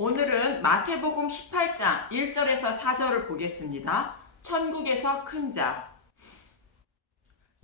오늘은 마태복음 18장 1절에서 4절을 보겠습니다. 천국에서 큰 자.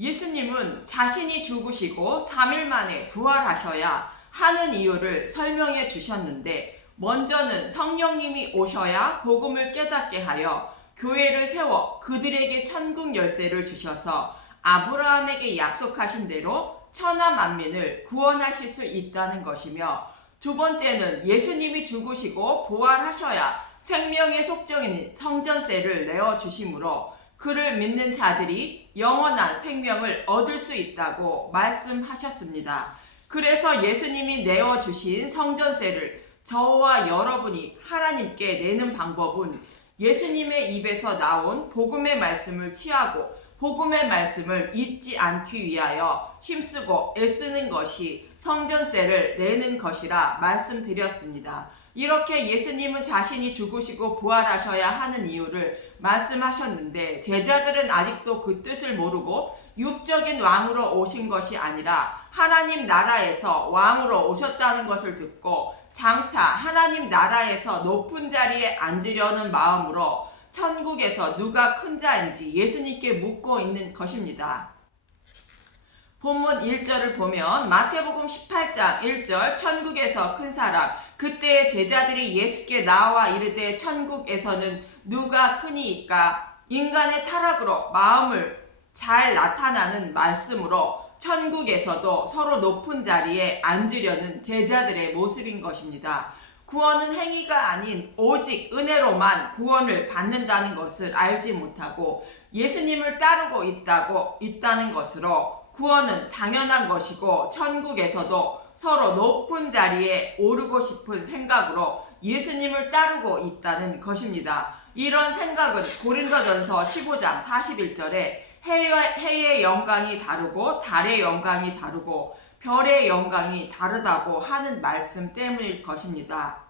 예수님은 자신이 죽으시고 3일 만에 부활하셔야 하는 이유를 설명해 주셨는데, 먼저는 성령님이 오셔야 복음을 깨닫게 하여 교회를 세워 그들에게 천국 열쇠를 주셔서 아브라함에게 약속하신 대로 천하 만민을 구원하실 수 있다는 것이며, 두 번째는 예수님이 죽으시고 부활하셔야 생명의 속정인 성전세를 내어주심으로 그를 믿는 자들이 영원한 생명을 얻을 수 있다고 말씀하셨습니다. 그래서 예수님이 내어주신 성전세를 저와 여러분이 하나님께 내는 방법은 예수님의 입에서 나온 복음의 말씀을 취하고 복음의 말씀을 잊지 않기 위하여 힘쓰고 애쓰는 것이 성전세를 내는 것이라 말씀드렸습니다. 이렇게 예수님은 자신이 죽으시고 부활하셔야 하는 이유를 말씀하셨는데, 제자들은 아직도 그 뜻을 모르고 육적인 왕으로 오신 것이 아니라 하나님 나라에서 왕으로 오셨다는 것을 듣고 장차 하나님 나라에서 높은 자리에 앉으려는 마음으로 천국에서 누가 큰 자인지 예수님께 묻고 있는 것입니다. 본문 1절을 보면 마태복음 18장 1절, 천국에서 큰 사람. 그때의 제자들이 예수께 나와 이르되 천국에서는 누가 크니이까? 인간의 타락으로 마음을 잘 나타나는 말씀으로 천국에서도 서로 높은 자리에 앉으려는 제자들의 모습인 것입니다. 구원은 행위가 아닌 오직 은혜로만 구원을 받는다는 것을 알지 못하고 예수님을 따르고 있다는 것으로 구원은 당연한 것이고, 천국에서도 서로 높은 자리에 오르고 싶은 생각으로 예수님을 따르고 있다는 것입니다. 이런 생각은 고린도전서 15장 41절에 해의 영광이 다르고 달의 영광이 다르고 별의 영광이 다르다고 하는 말씀 때문일 것입니다.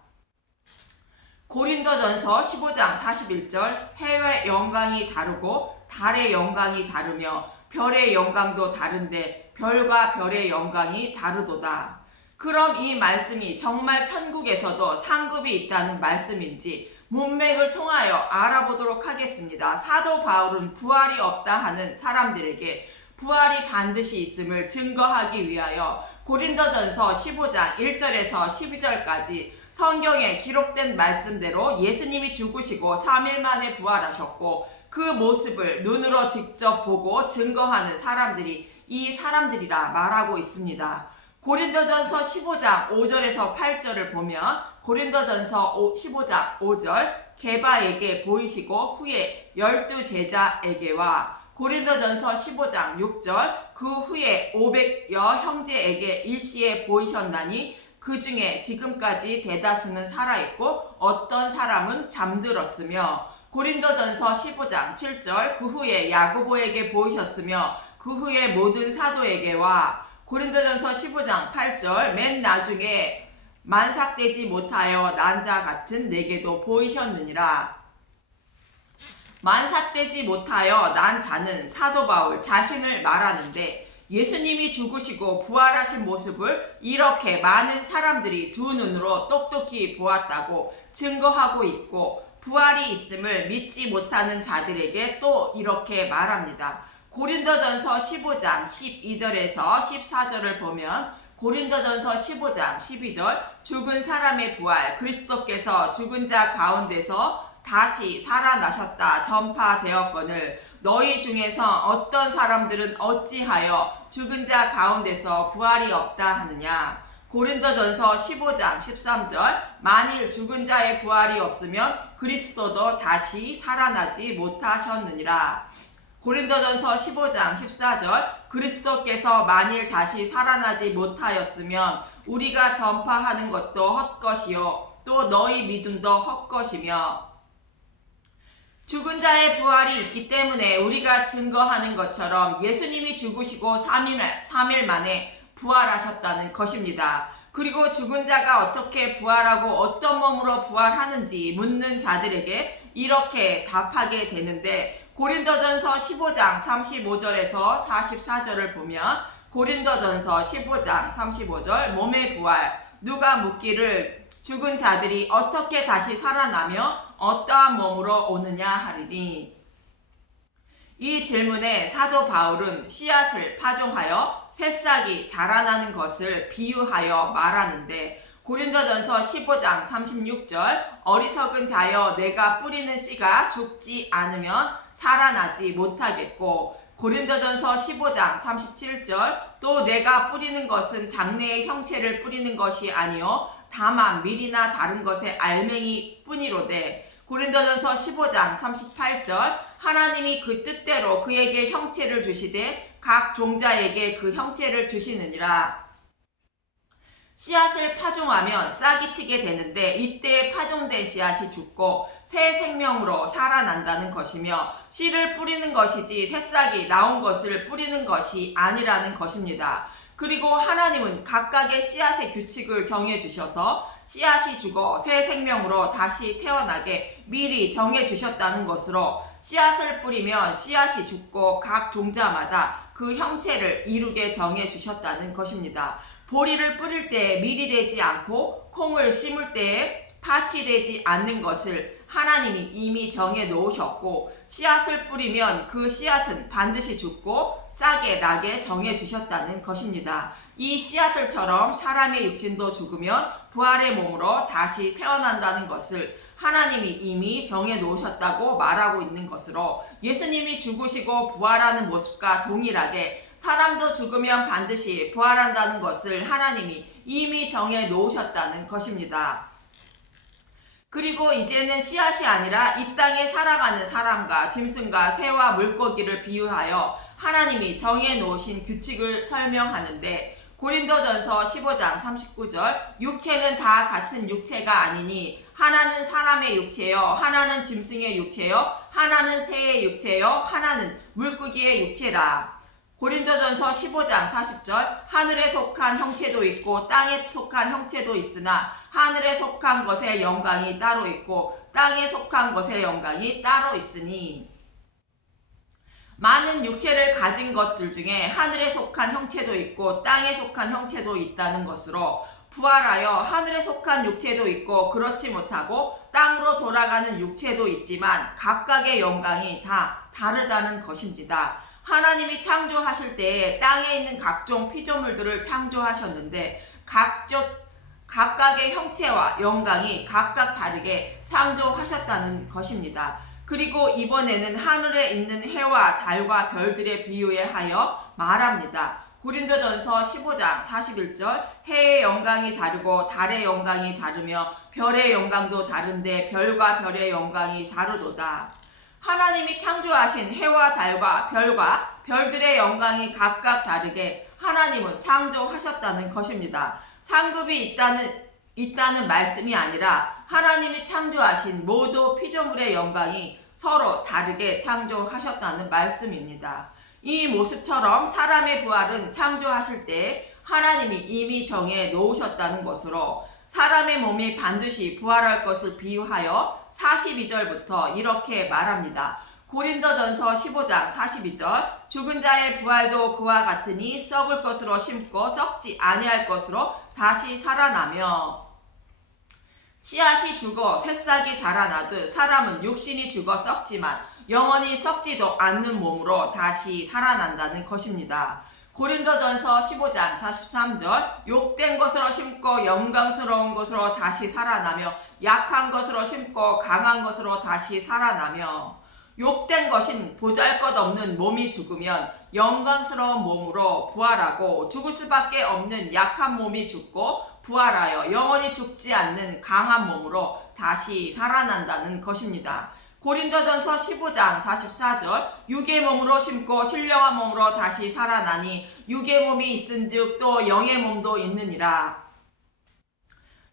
고린도전서 15장 41절, 해의 영광이 다르고 달의 영광이 다르며 별의 영광도 다른데 별과 별의 영광이 다르도다. 그럼 이 말씀이 정말 천국에서도 상급이 있다는 말씀인지 문맥을 통하여 알아보도록 하겠습니다. 사도 바울은 부활이 없다 하는 사람들에게 부활이 반드시 있음을 증거하기 위하여 고린도전서 15장 1절에서 12절까지 성경에 기록된 말씀대로 예수님이 죽으시고 3일 만에 부활하셨고 그 모습을 눈으로 직접 보고 증거하는 사람들이 이 사람들이라 말하고 있습니다. 고린도전서 15장 5절에서 8절을 보면 고린도전서 15장 5절, 게바에게 보이시고 후에 12제자에게와 고린도전서 15장 6절, 그 후에 500여 형제에게 일시에 보이셨나니 그 중에 지금까지 대다수는 살아있고 어떤 사람은 잠들었으며, 고린도전서 15장 7절, 그 후에 야고보에게 보이셨으며 그 후에 모든 사도에게와 고린도전서 15장 8절, 맨 나중에 만삭되지 못하여 난 자 같은 내게도 보이셨느니라. 만삭되지 못하여 난 자는 사도 바울 자신을 말하는데, 예수님이 죽으시고 부활하신 모습을 이렇게 많은 사람들이 두 눈으로 똑똑히 보았다고 증거하고 있고, 부활이 있음을 믿지 못하는 자들에게 또 이렇게 말합니다. 고린도전서 15장 12절에서 14절을 보면 고린도전서 15장 12절, 죽은 사람의 부활, 그리스도께서 죽은 자 가운데서 다시 살아나셨다 전파되었거늘 너희 중에서 어떤 사람들은 어찌하여 죽은 자 가운데서 부활이 없다 하느냐. 고린도전서 15장 13절, 만일 죽은 자의 부활이 없으면 그리스도도 다시 살아나지 못하셨느니라. 고린도전서 15장 14절, 그리스도께서 만일 다시 살아나지 못하였으면 우리가 전파하는 것도 헛것이요 또 너희 믿음도 헛것이며, 죽은 자의 부활이 있기 때문에 우리가 증거하는 것처럼 예수님이 죽으시고 3일 만에 부활하셨다는 것입니다. 그리고 죽은 자가 어떻게 부활하고 어떤 몸으로 부활하는지 묻는 자들에게 이렇게 답하게 되는데, 고린도전서 15장 35절에서 44절을 보면 고린도전서 15장 35절, 몸의 부활, 누가 묻기를 죽은 자들이 어떻게 다시 살아나며 어떠한 몸으로 오느냐 하리니. 이 질문에 사도 바울은 씨앗을 파종하여 새싹이 자라나는 것을 비유하여 말하는데, 고린도전서 15장 36절 어리석은 자여 내가 뿌리는 씨가 죽지 않으면 살아나지 못하겠고, 고린도전서 15장 37절 또 내가 뿌리는 것은 장래의 형체를 뿌리는 것이 아니요 다만 밀이나 다른 것의 알맹이 뿐이로되, 고린도전서 15장 38절 하나님이 그 뜻대로 그에게 형체를 주시되 각 종자에게 그 형체를 주시느니라. 씨앗을 파종하면 싹이 트게 되는데, 이때 파종된 씨앗이 죽고 새 생명으로 살아난다는 것이며, 씨를 뿌리는 것이지 새싹이 나온 것을 뿌리는 것이 아니라는 것입니다. 그리고 하나님은 각각의 씨앗의 규칙을 정해 주셔서 씨앗이 죽어 새 생명으로 다시 태어나게 미리 정해 주셨다는 것으로, 씨앗을 뿌리면 씨앗이 죽고 각 종자마다 그 형체를 이루게 정해 주셨다는 것입니다. 보리를 뿌릴 때에 밀이 되지 않고 콩을 심을 때에 팥이 되지 않는 것을 하나님이 이미 정해 놓으셨고, 씨앗을 뿌리면 그 씨앗은 반드시 죽고 싹에 나게 정해 주셨다는 것입니다. 이 씨앗들처럼 사람의 육신도 죽으면 부활의 몸으로 다시 태어난다는 것을 하나님이 이미 정해 놓으셨다고 말하고 있는 것으로, 예수님이 죽으시고 부활하는 모습과 동일하게 사람도 죽으면 반드시 부활한다는 것을 하나님이 이미 정해 놓으셨다는 것입니다. 그리고 이제는 씨앗이 아니라 이 땅에 살아가는 사람과 짐승과 새와 물고기를 비유하여 하나님이 정해 놓으신 규칙을 설명하는데, 고린도전서 15장 39절 육체는 다 같은 육체가 아니니 하나는 사람의 육체요, 하나는 짐승의 육체요, 하나는 새의 육체요, 하나는 물고기의 육체라. 고린도전서 15장 40절 하늘에 속한 형체도 있고 땅에 속한 형체도 있으나 하늘에 속한 것의 영광이 따로 있고 땅에 속한 것의 영광이 따로 있으니, 많은 육체를 가진 것들 중에 하늘에 속한 형체도 있고 땅에 속한 형체도 있다는 것으로, 부활하여 하늘에 속한 육체도 있고 그렇지 못하고 땅으로 돌아가는 육체도 있지만 각각의 영광이 다 다르다는 것입니다. 하나님이 창조하실 때에 땅에 있는 각종 피조물들을 창조하셨는데, 각각의 형체와 영광이 각각 다르게 창조하셨다는 것입니다. 그리고 이번에는 하늘에 있는 해와 달과 별들의 비유에 하여 말합니다. 고린도전서 15장 41절 해의 영광이 다르고 달의 영광이 다르며 별의 영광도 다른데 별과 별의 영광이 다르도다. 하나님이 창조하신 해와 달과 별과 별들의 영광이 각각 다르게 하나님은 창조하셨다는 것입니다. 상급이 있다는 말씀이 아니라 하나님이 창조하신 모든 피조물의 영광이 서로 다르게 창조하셨다는 말씀입니다. 이 모습처럼 사람의 부활은 창조하실 때 하나님이 이미 정해 놓으셨다는 것으로, 사람의 몸이 반드시 부활할 것을 비유하여 42절부터 이렇게 말합니다. 고린도전서 15장 42절 죽은 자의 부활도 그와 같으니 썩을 것으로 심고 썩지 아니할 것으로 다시 살아나며, 씨앗이 죽어 새싹이 자라나듯 사람은 육신이 죽어 썩지만 영원히 썩지도 않는 몸으로 다시 살아난다는 것입니다. 고린도전서 15장 43절 욕된 것으로 심고 영광스러운 것으로 다시 살아나며 약한 것으로 심고 강한 것으로 다시 살아나며, 욕된 것인 보잘것없는 몸이 죽으면 영광스러운 몸으로 부활하고, 죽을 수밖에 없는 약한 몸이 죽고 부활하여 영원히 죽지 않는 강한 몸으로 다시 살아난다는 것입니다. 고린도전서 15장 44절 육의 몸으로 심고 신령한 몸으로 다시 살아나니 육의 몸이 있은즉 또 영의 몸도 있느니라.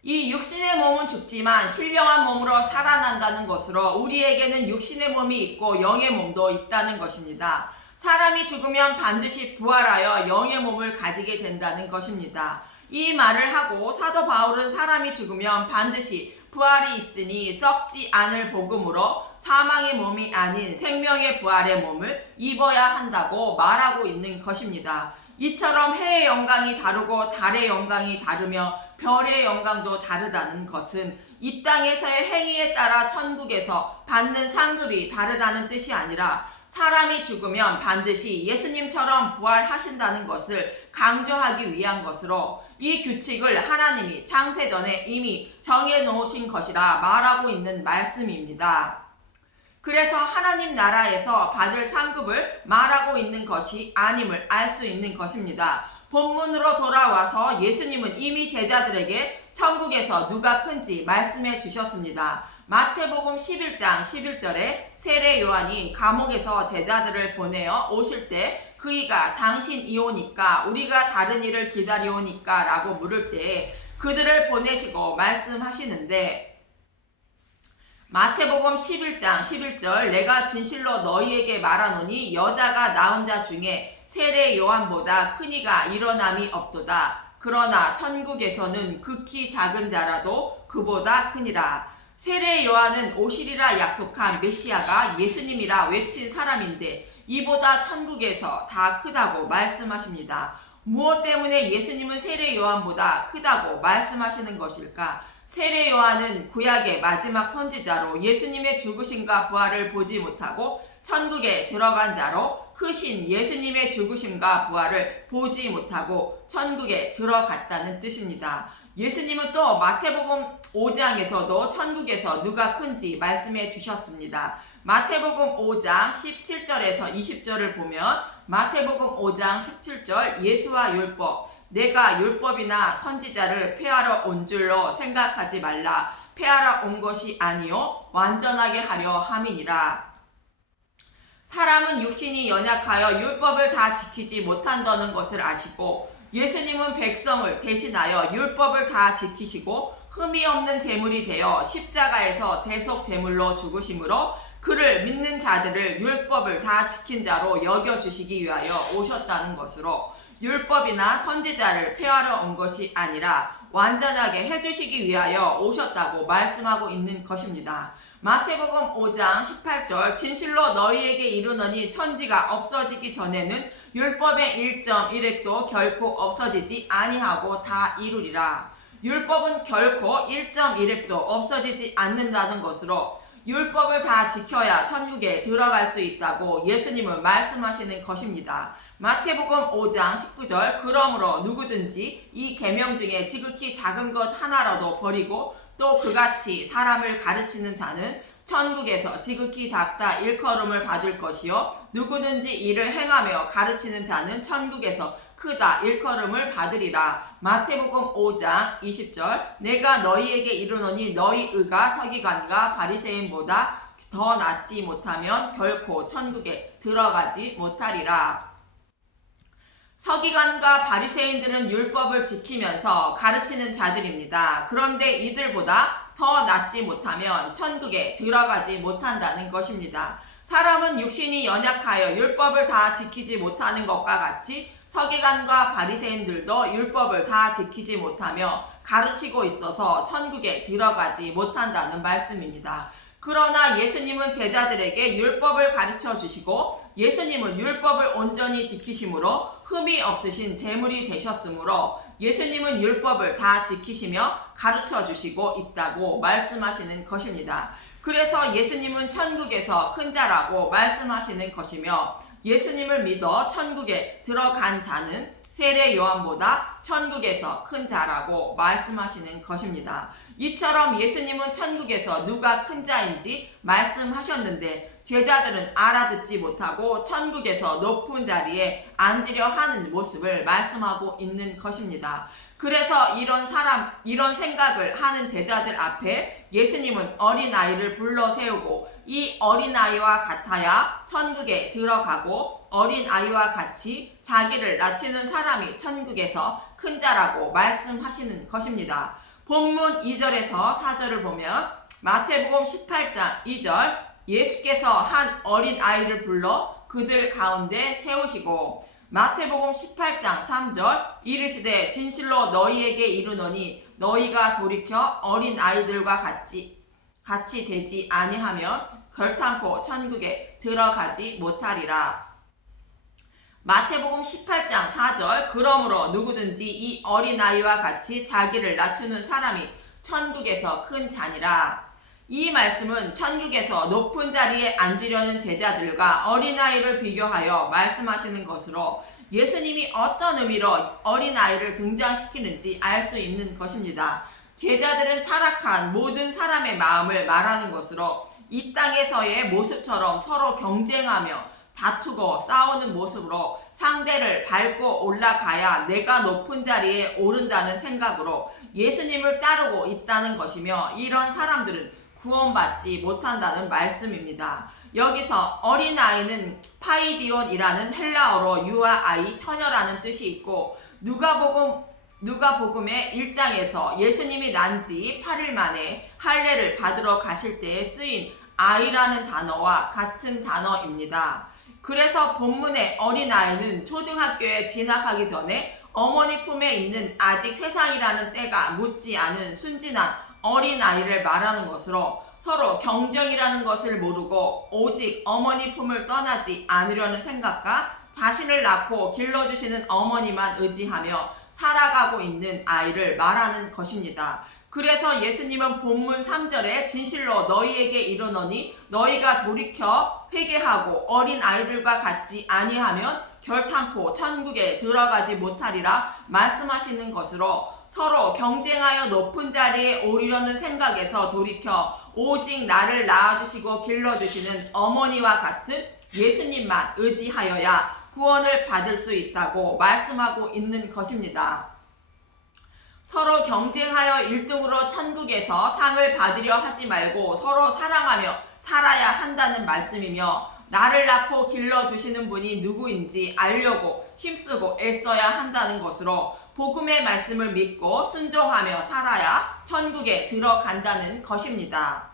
이 육신의 몸은 죽지만 신령한 몸으로 살아난다는 것으로, 우리에게는 육신의 몸이 있고 영의 몸도 있다는 것입니다. 사람이 죽으면 반드시 부활하여 영의 몸을 가지게 된다는 것입니다. 이 말을 하고 사도 바울은 사람이 죽으면 반드시 부활이 있으니 썩지 않을 복음으로 사망의 몸이 아닌 생명의 부활의 몸을 입어야 한다고 말하고 있는 것입니다. 이처럼 해의 영광이 다르고 달의 영광이 다르며 별의 영광도 다르다는 것은 이 땅에서의 행위에 따라 천국에서 받는 상급이 다르다는 뜻이 아니라 사람이 죽으면 반드시 예수님처럼 부활하신다는 것을 강조하기 위한 것으로 이 규칙을 하나님이 창세전에 이미 정해놓으신 것이라 말하고 있는 말씀입니다. 그래서 하나님 나라에서 받을 상급을 말하고 있는 것이 아님을 알 수 있는 것입니다. 본문으로 돌아와서 예수님은 이미 제자들에게 천국에서 누가 큰지 말씀해 주셨습니다. 마태복음 11장 11절에 세례 요한이 감옥에서 제자들을 보내어 오실 때 그이가 당신이 오니까 우리가 다른 일을 기다려오니까 라고 물을 때 그들을 보내시고 말씀하시는데 마태복음 11장 11절 내가 진실로 너희에게 말하노니 여자가 낳은 자 중에 세례 요한보다 큰 이가 일어남이 없도다. 그러나 천국에서는 극히 작은 자라도 그보다 크니라. 세례 요한은 오시리라 약속한 메시아가 예수님이라 외친 사람인데 이보다 천국에서 다 크다고 말씀하십니다. 무엇 때문에 예수님은 세례 요한보다 크다고 말씀하시는 것일까? 세례 요한은 구약의 마지막 선지자로 예수님의 죽으심과 부활을 보지 못하고 천국에 들어간 자로 크신 예수님의 죽으심과 부활을 보지 못하고 천국에 들어갔다는 뜻입니다. 예수님은 또 마태복음 5장에서도 천국에서 누가 큰지 말씀해 주셨습니다. 마태복음 5장 17절에서 20절을 보면 마태복음 5장 17절 예수와 율법 내가 율법이나 선지자를 폐하러 온 줄로 생각하지 말라. 폐하러 온 것이 아니요 완전하게 하려 함이니라. 사람은 육신이 연약하여 율법을 다 지키지 못한다는 것을 아시고 예수님은 백성을 대신하여 율법을 다 지키시고 흠이 없는 제물이 되어 십자가에서 대속 제물로 죽으심으로 그를 믿는 자들을 율법을 다 지킨 자로 여겨주시기 위하여 오셨다는 것으로 율법이나 선지자를 폐하러 온 것이 아니라 완전하게 해주시기 위하여 오셨다고 말씀하고 있는 것입니다. 마태복음 5장 18절 진실로 너희에게 이르노니 천지가 없어지기 전에는 율법의 1.1획도 결코 없어지지 아니하고 다 이루리라. 율법은 결코 1.1획도 없어지지 않는다는 것으로 율법을 다 지켜야 천국에 들어갈 수 있다고 예수님은 말씀하시는 것입니다. 마태복음 5장 19절 그러므로 누구든지 이 계명 중에 지극히 작은 것 하나라도 버리고 또 그같이 사람을 가르치는 자는 천국에서 지극히 작다 일컬음을 받을 것이요 누구든지 이를 행하며 가르치는 자는 천국에서 크다 일컬음을 받으리라. 마태복음 5장 20절 내가 너희에게 이르노니 너희 의가 서기관과 바리새인보다 더 낫지 못하면 결코 천국에 들어가지 못하리라. 서기관과 바리새인들은 율법을 지키면서 가르치는 자들입니다. 그런데 이들보다 더 낫지 못하면 천국에 들어가지 못한다는 것입니다. 사람은 육신이 연약하여 율법을 다 지키지 못하는 것과 같이 서기관과 바리새인들도 율법을 다 지키지 못하며 가르치고 있어서 천국에 들어가지 못한다는 말씀입니다. 그러나 예수님은 제자들에게 율법을 가르쳐 주시고 예수님은 율법을 온전히 지키심으로 흠이 없으신 제물이 되셨으므로 예수님은 율법을 다 지키시며 가르쳐 주시고 있다고 말씀하시는 것입니다. 그래서 예수님은 천국에서 큰 자라고 말씀하시는 것이며 예수님을 믿어 천국에 들어간 자는 세례 요한보다 천국에서 큰 자라고 말씀하시는 것입니다. 이처럼 예수님은 천국에서 누가 큰 자인지 말씀하셨는데 제자들은 알아듣지 못하고 천국에서 높은 자리에 앉으려 하는 모습을 말씀하고 있는 것입니다. 그래서 이런 생각을 하는 제자들 앞에 예수님은 어린아이를 불러 세우고 이 어린아이와 같아야 천국에 들어가고 어린아이와 같이 자기를 낮추는 사람이 천국에서 큰 자라고 말씀하시는 것입니다. 본문 2절에서 4절을 보면 마태복음 18장 2절 예수께서 한 어린아이를 불러 그들 가운데 세우시고 마태복음 18장 3절 이르시되 진실로 너희에게 이르노니 너희가 돌이켜 어린 아이들과 같이 되지 아니하면 결탄코 천국에 들어가지 못하리라. 마태복음 18장 4절 그러므로 누구든지 이 어린아이와 같이 자기를 낮추는 사람이 천국에서 큰 자니라. 이 말씀은 천국에서 높은 자리에 앉으려는 제자들과 어린아이를 비교하여 말씀하시는 것으로 예수님이 어떤 의미로 어린아이를 등장시키는지 알 수 있는 것입니다. 제자들은 타락한 모든 사람의 마음을 말하는 것으로 이 땅에서의 모습처럼 서로 경쟁하며 다투고 싸우는 모습으로 상대를 밟고 올라가야 내가 높은 자리에 오른다는 생각으로 예수님을 따르고 있다는 것이며 이런 사람들은 구원받지 못한다는 말씀입니다. 여기서 어린아이는 파이디온이라는 헬라어로 유아 아이, 처녀라는 뜻이 있고 누가복음의 1장에서 예수님이 난 지 8일 만에 할례를 받으러 가실 때에 쓰인 아이라는 단어와 같은 단어입니다. 그래서 본문의 어린아이는 초등학교에 진학하기 전에 어머니 품에 있는 아직 세상이라는 때가 묻지 않은 순진한 어린아이를 말하는 것으로 서로 경쟁이라는 것을 모르고 오직 어머니 품을 떠나지 않으려는 생각과 자신을 낳고 길러주시는 어머니만 의지하며 살아가고 있는 아이를 말하는 것입니다. 그래서 예수님은 본문 3절에 진실로 너희에게 이르노니 너희가 돌이켜 회개하고 어린 아이들과 같지 아니하면 결탄코 천국에 들어가지 못하리라 말씀하시는 것으로 서로 경쟁하여 높은 자리에 오르려는 생각에서 돌이켜 오직 나를 낳아주시고 길러주시는 어머니와 같은 예수님만 의지하여야 구원을 받을 수 있다고 말씀하고 있는 것입니다. 서로 경쟁하여 1등으로 천국에서 상을 받으려 하지 말고 서로 사랑하며 살아야 한다는 말씀이며 나를 낳고 길러주시는 분이 누구인지 알려고 힘쓰고 애써야 한다는 것으로 복음의 말씀을 믿고 순종하며 살아야 천국에 들어간다는 것입니다.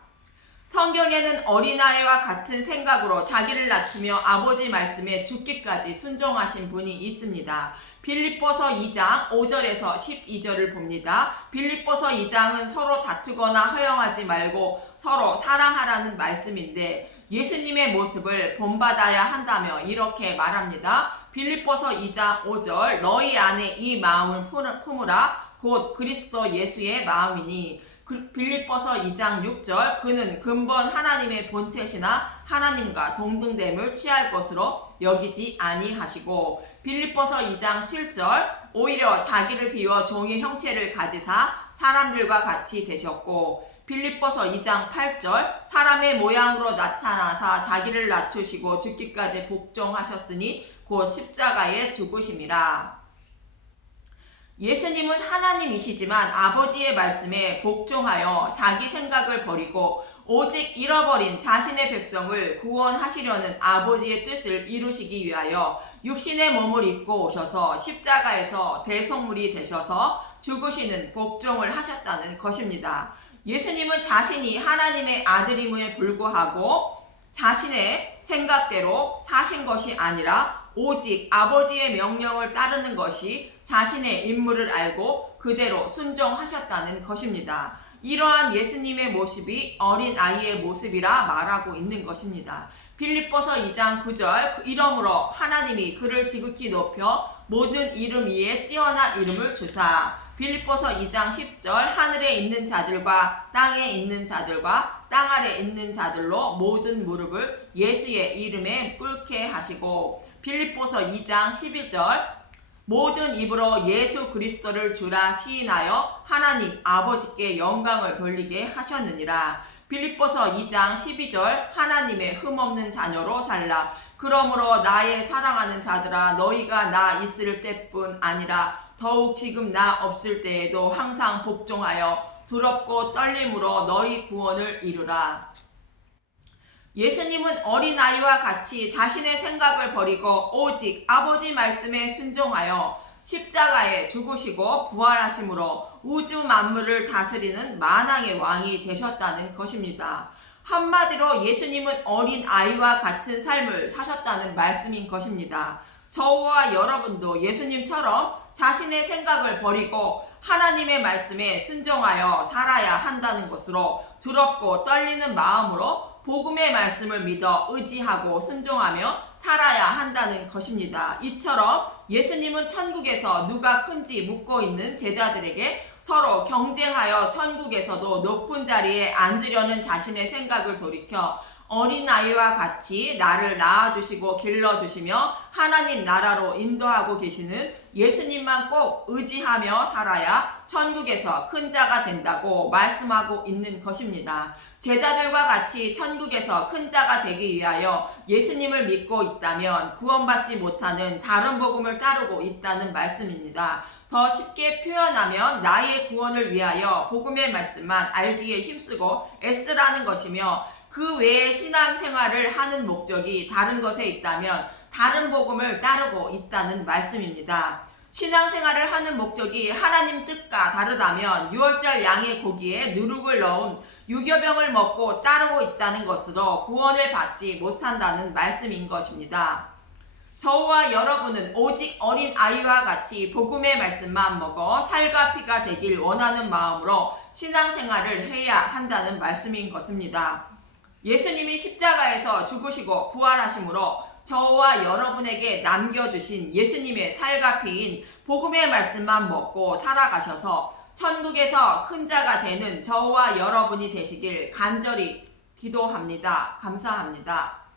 성경에는 어린아이와 같은 생각으로 자기를 낮추며 아버지 말씀에 죽기까지 순종하신 분이 있습니다. 빌립보서 2장 5절에서 12절을 봅니다. 빌립보서 2장은 서로 다투거나 허영하지 말고 서로 사랑하라는 말씀인데 예수님의 모습을 본받아야 한다며 이렇게 말합니다. 빌립보서 2장 5절 너희 안에 이 마음을 품으라 곧 그리스도 예수의 마음이니 빌립보서 2장 6절 그는 근본 하나님의 본체시나 하나님과 동등됨을 취할 것으로 여기지 아니하시고 빌립보서 2장 7절 오히려 자기를 비워 종의 형체를 가지사 사람들과 같이 되셨고 빌립보서 2장 8절 사람의 모양으로 나타나사 자기를 낮추시고 죽기까지 복종하셨으니 곧 십자가에 죽으심이라. 예수님은 하나님이시지만 아버지의 말씀에 복종하여 자기 생각을 버리고 오직 잃어버린 자신의 백성을 구원하시려는 아버지의 뜻을 이루시기 위하여 육신의 몸을 입고 오셔서 십자가에서 대속물이 되셔서 죽으시는 복종을 하셨다는 것입니다. 예수님은 자신이 하나님의 아들임에 불구하고 자신의 생각대로 사신 것이 아니라 오직 아버지의 명령을 따르는 것이 자신의 임무를 알고 그대로 순종하셨다는 것입니다. 이러한 예수님의 모습이 어린아이의 모습이라 말하고 있는 것입니다. 빌립보서 2장 9절 이러므로 하나님이 그를 지극히 높여 모든 이름 위에 뛰어난 이름을 주사 빌립보서 2장 10절 하늘에 있는 자들과 땅에 있는 자들과 땅 아래 있는 자들로 모든 무릎을 예수의 이름에 꿇게 하시고 빌립보서 2장 11절 모든 입으로 예수 그리스도를 주라 시인하여 하나님 아버지께 영광을 돌리게 하셨느니라. 빌립보서 2장 12절 하나님의 흠없는 자녀로 살라. 그러므로 나의 사랑하는 자들아 너희가 나 있을 때뿐 아니라 더욱 지금 나 없을 때에도 항상 복종하여 두렵고 떨림으로 너희 구원을 이루라. 예수님은 어린아이와 같이 자신의 생각을 버리고 오직 아버지 말씀에 순종하여 십자가에 죽으시고 부활하심으로 우주 만물을 다스리는 만왕의 왕이 되셨다는 것입니다. 한마디로 예수님은 어린아이와 같은 삶을 사셨다는 말씀인 것입니다. 저와 여러분도 예수님처럼 자신의 생각을 버리고 하나님의 말씀에 순종하여 살아야 한다는 것으로 두렵고 떨리는 마음으로 복음의 말씀을 믿어 의지하고 순종하며 살아야 한다는 것입니다. 이처럼 예수님은 천국에서 누가 큰지 묻고 있는 제자들에게 서로 경쟁하여 천국에서도 높은 자리에 앉으려는 자신의 생각을 돌이켜 어린아이와 같이 나를 낳아주시고 길러주시며 하나님 나라로 인도하고 계시는 예수님만 꼭 의지하며 살아야 천국에서 큰 자가 된다고 말씀하고 있는 것입니다. 제자들과 같이 천국에서 큰 자가 되기 위하여 예수님을 믿고 있다면 구원받지 못하는 다른 복음을 따르고 있다는 말씀입니다. 더 쉽게 표현하면 나의 구원을 위하여 복음의 말씀만 알기에 힘쓰고 애쓰라는 것이며 그 외에 신앙생활을 하는 목적이 다른 것에 있다면 다른 복음을 따르고 있다는 말씀입니다. 신앙생활을 하는 목적이 하나님 뜻과 다르다면 6월절 양의 고기에 누룩을 넣은 유교병을 먹고 따르고 있다는 것으로 구원을 받지 못한다는 말씀인 것입니다. 저와 여러분은 오직 어린 아이와 같이 복음의 말씀만 먹어 살과 피가 되길 원하는 마음으로 신앙생활을 해야 한다는 말씀인 것입니다. 예수님이 십자가에서 죽으시고 부활하심으로 저와 여러분에게 남겨주신 예수님의 살과 피인 복음의 말씀만 먹고 살아가셔서 천국에서 큰 자가 되는 저와 여러분이 되시길 간절히 기도합니다. 감사합니다.